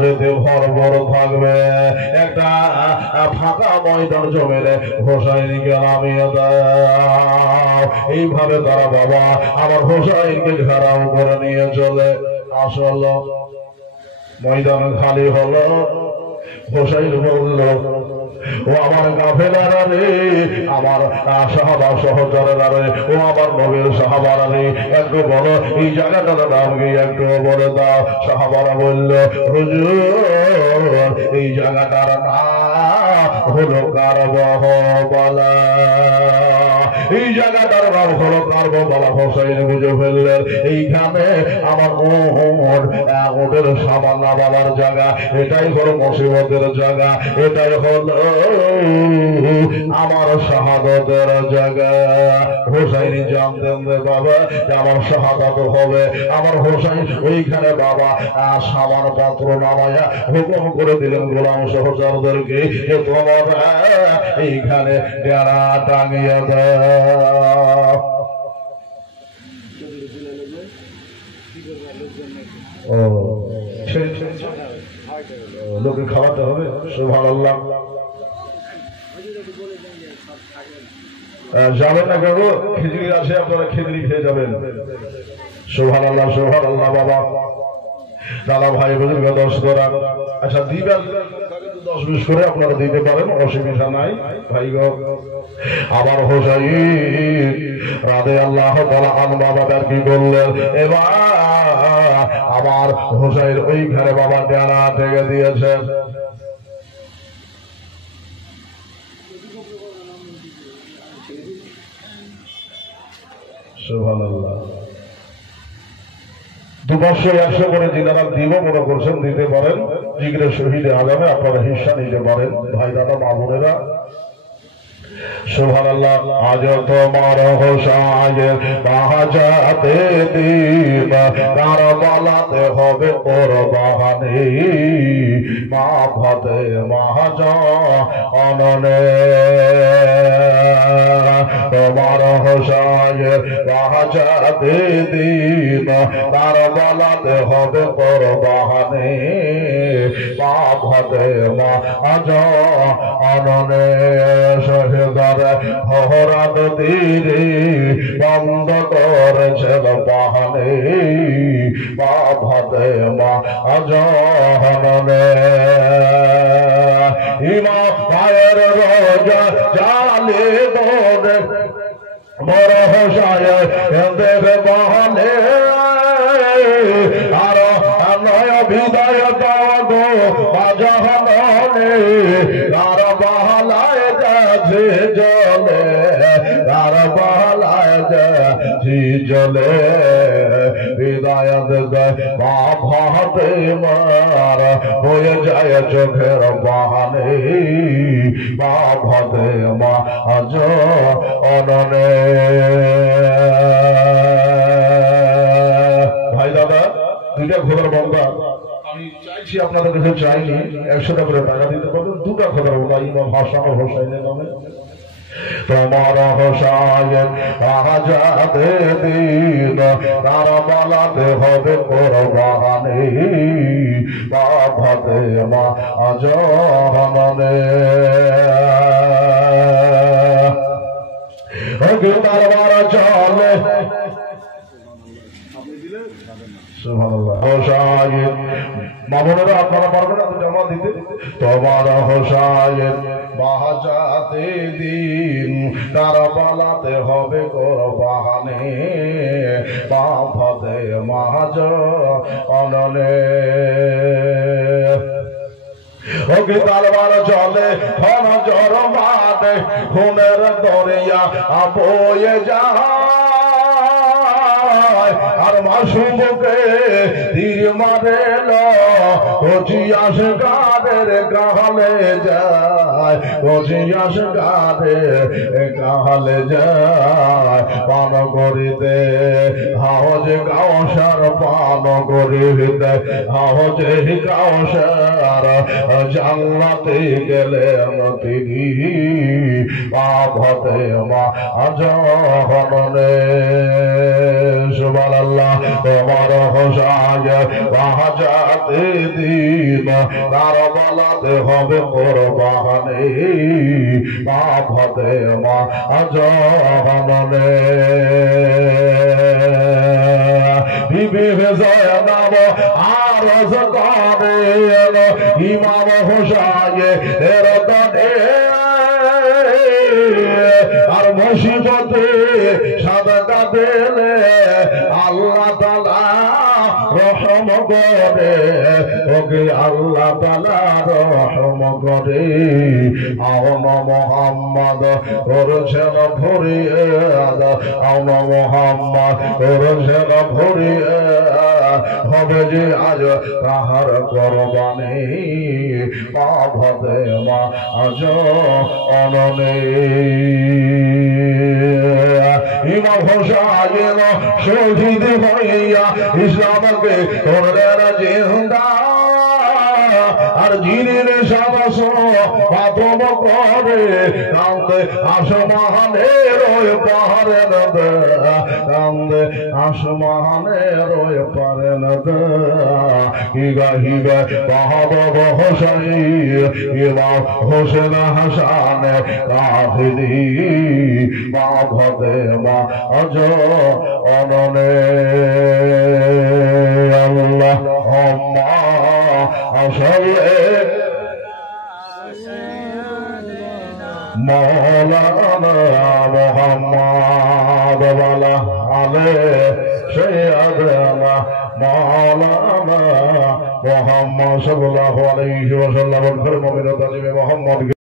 রেতে ভরভর থাকবে একটা ফাঁকা ময়দান জমিলে হোসাইনকে নামিয়ে দাও। এইভাবে তারা বাবা আমার হোসাইনকে ঘেরাও করে নিয়ে চলে আসল। ময়দান খালি হলো। হোসাইন বলল, ও আমার কাফেলারা রে, আমার সাহাবা সহচরেরা রে, ও আমার নবীর সাহাবারা রে, একটু বলো এই জায়গাটার নাম কি একটু বলে দাও। সাহাবারা বলল, হুজুর এই জায়গাটার নাম হলো কারবালা। এই জায়গাটার নাম হলো কারবালা। হোসাইন বুঝে ফেললেন এইখানে আমার ওদের সামান নামাবার জায়গা, এটাই হলো মুসিবতের জায়গা, এটাই হলো আমার শাহাদাতের জায়গা। হোসাইন জানতেন যে বাবা আমার শাহাদাত হবে। আমার হোসাইন ওইখানে বাবা সামান পাত্র নামায়া হুকুম করে দিলেন গোলাম সহচরদেরকে, তোমরা এইখানে ডেরা টাঙিয়ে দাও। ও লোকে খাওয়াতে হবে। সুবহানাল্লাহ। যাবেন না কেন? খিচুড়ি আছে, আপনারা খিচুড়ি খেয়ে যাবেন। সুবহানাল্লাহ সুবহানাল্লাহ। বাবা দাদা ভাই বুঝুন দশ করা। আচ্ছা দিবেন 10-20 করে আপনারা দিতে পারেন, অসুবিধা নাই ভাই গো। আমার হোসাইন রাদিয়াল্লাহু তাআলা আনহু বাবা কি করলেন, এবার আমার হোসাইন ওইখানে বাবা ডেরা টেকে দিয়েছেন। সুবহানাল্লাহ। 2 বছর 100 করে দিনারা দিব মনে করছেন দিতে পারেন। জিগরে শহীদে আগামে আপনারা হিস্সা নিতে পারেন ভাই দাদা মা বোনেরা। সুবহানাল্লাহ। আজ তোমার হোসাইনের বাহাজাতে দিন কারবালাতে হবে কোরবানি, মা ভাতে মহাজননে। তোমার হোসাইনের বাহাজাতে দিন কারবালাতে হবে কোরবানি, মা ভাতে মহাজননে। হরাত তীরে বন্ধ করেছেন বাহানে, মা ভাতে মা আজহনে। ইমা মায়ের রোজা জালে বনে বড় হোসাইন দেবে বাহানে, আর নয় বিদায় দাও গো আজহনে। আর বাহালায় যাচ্ছে জলে, আর বাহালায় যাচ্ছি জলে, হৃদয়ত দেয় মা ভাতে মার হয়ে যায় চোখের বাহানে, মা ভাতে মা আজ অননে। ভাই দাদা দুইটা খোদার বন্দা আমি চাইছি, আপনাদের কাছে চাইনি 100 টাকা করে টাকা দিতে পারবেন। 2টা খোদার বন্দা ইমাম হাসান হোসাইনের নামে। তোমার হোসাইন আজাদে দিন কারবালাতে হবে কোরবানি, মা ভাতে মা আজহনে। তারবার চলে হোসাইন মামুনেরা আপনারা পারবেন না জমা দিতে। তোমার হোসাইন বাহাজাতে দিন কারবালাতে হবে কোরবানি, মা ভাতে মহাজননে। ওকে তালবার চলে ঘন জ্বর বাদে খুনের দরিয়া বয়ে যায়, আর মাসুমকে তীর মারে কচি আসে গাদের গালে যায়। যায় কচিয়াস কারে কালে যায় পান করিতে হাওজে কাউসার পান করিতে হাওজে কাউসার জান্নাতে গেলেন তিনি পাপতে মা আজহনে সুবহানাল্লাহ তোমার হোসায় বাহাজাতে দিন কারবালাতে হবে কোরবানি পাপতে মা আজহনে বিবি জয়নাব আরজ করে ইমাম হোসায় এর দনে আর মুসিবতে সাদা দিলে আল্লাহ তাআলা রহম করে ওকে আল্লাহ তাআলা রহম করে আওন মুহাম্মদ করছেন ভরিয়ে আওন মুহাম্মদ করছেন ভরিয়ে হবে যে আজ তাহার কোরবানি পাপতে মা আজ অননে ইমাম হোসাইন শহীদ হইয়া ইসলামকে করলেন জিন্দা আর জিনের সাবাস পাতম করে কান্দে আসমানের পারে কান্দে আসমানের পারে কি গাহিবে বাহাব হোসাই ইমাম হোসেন হাসান কাহিনী মা ভদে মা আজ অননে আল্লাহ আসলে মৌলানা মুহাম্মদ ওয়ালা আলে সাইয়্যিদানা মৌলানা মুহাম্মদ সাল্লাল্লাহু আলাইহি ওয়াসাল্লাম মুমিনুল মুমিনাত মুহাম্মদ